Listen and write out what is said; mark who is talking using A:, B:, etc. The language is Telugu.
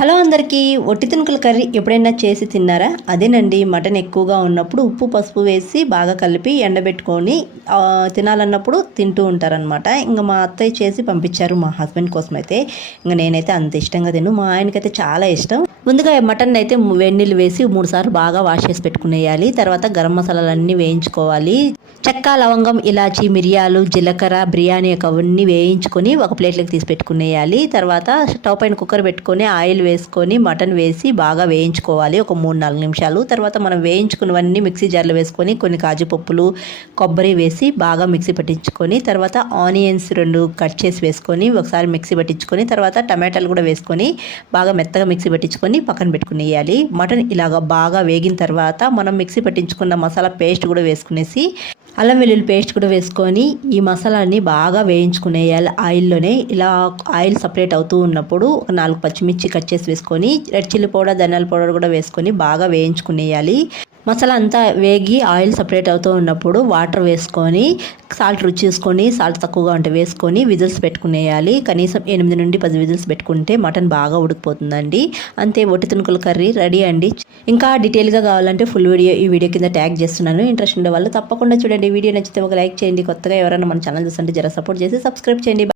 A: హలో అందరికీ ఒట్టి తినుకల కర్రీ ఎప్పుడైనా చేసి తిన్నారా? అదేనండి మటన్ ఎక్కువగా ఉన్నప్పుడు ఉప్పు పసుపు వేసి బాగా కలిపి ఎండబెట్టుకొని తినాలన్నప్పుడు తింటూ ఉంటారనమాట ఇంకా మా అత్తయ్య చేసి పంపించారు మా హస్బెండ్ కోసం అయితే ఇంకా నేనైతే అంత ఇష్టంగా తిను మా ఆయనకైతే చాలా ఇష్టం. ముందుగా మటన్ అయితే వెన్నీళ్ళు వేసి మూడు సార్లు బాగా వాష్ చేసి పెట్టుకునేయాలి. తర్వాత గరం మసాలాలన్నీ వేయించుకోవాలి. చెక్క లవంగం ఇలాచి మిరియాలు జీలకర్ర బిర్యానీ యొక్క అవన్నీ వేయించుకొని ఒక ప్లేట్లోకి తీసి పెట్టుకునేయాలి. తర్వాత స్టవ్ పైన కుక్కర్ పెట్టుకొని ఆయిల్ వేసుకొని మటన్ వేసి బాగా వేయించుకోవాలి. ఒక మూడు నాలుగు నిమిషాలు. తర్వాత మనం వేయించుకున్నవన్నీ మిక్సీ జార్లో వేసుకొని కొన్ని కాజు పప్పులు కొబ్బరి వేసి బాగా మిక్సీ పట్టించుకొని తర్వాత ఆనియన్స్ రెండు కట్ చేసి వేసుకొని ఒకసారి మిక్సీ పట్టించుకొని తర్వాత టమాటాలు కూడా వేసుకొని బాగా మెత్తగా మిక్సీ పట్టించుకొని పక్కన పెట్టుకునేయాలి మటన్ ఇలాగ బాగా వేగిన తర్వాత మనం మిక్సీ పట్టించుకున్న మసాలా పేస్ట్ కూడా వేసుకునేసి అల్లం వెల్లుల్లి పేస్ట్ కూడా వేసుకొని ఈ మసాలాని బాగా వేయించుకునేయాలి ఆయిల్లోనే ఇలా ఆయిల్ సపరేట్ అవుతూ ఉన్నప్పుడు ఒక నాలుగు పచ్చిమిర్చి కట్ చేసి వేసుకొని రెడ్ చిల్లి పౌడర్ ధనియాల పౌడర్ కూడా వేసుకొని బాగా వేయించుకునేయాలి మసాలా అంతా వేగి ఆయిల్ సపరేట్ అవుతూ ఉన్నప్పుడు వాటర్ వేసుకొని సాల్ట్ రుచి చూసుకొని సాల్ట్ తక్కువగా ఉంటే వేసుకొని విజిల్స్ పెట్టుకునేయాలి. కనీసం ఎనిమిది నుండి పది విజిల్స్ పెట్టుకుంటే మటన్ బాగా ఉడికిపోతుందండి. అంతే ఒట్టి తుణుకుల కర్రీ రెడీ అండి. ఇంకా డీటెయిల్గా కావాలంటే ఫుల్ వీడియో ఈ వీడియో కింద ట్యాగ్ చేస్తున్నాను. ఇంట్రెస్ట్ ఉండే వాళ్ళు తప్పకుండా చూడండి. వీడియో నచ్చితే ఒక లైక్ చేయండి. కొత్తగా ఎవరైనా మన ఛానల్ చూస్తుంటే జర సపోర్ట్ చేసి సబ్స్క్రైబ్ చేయండి.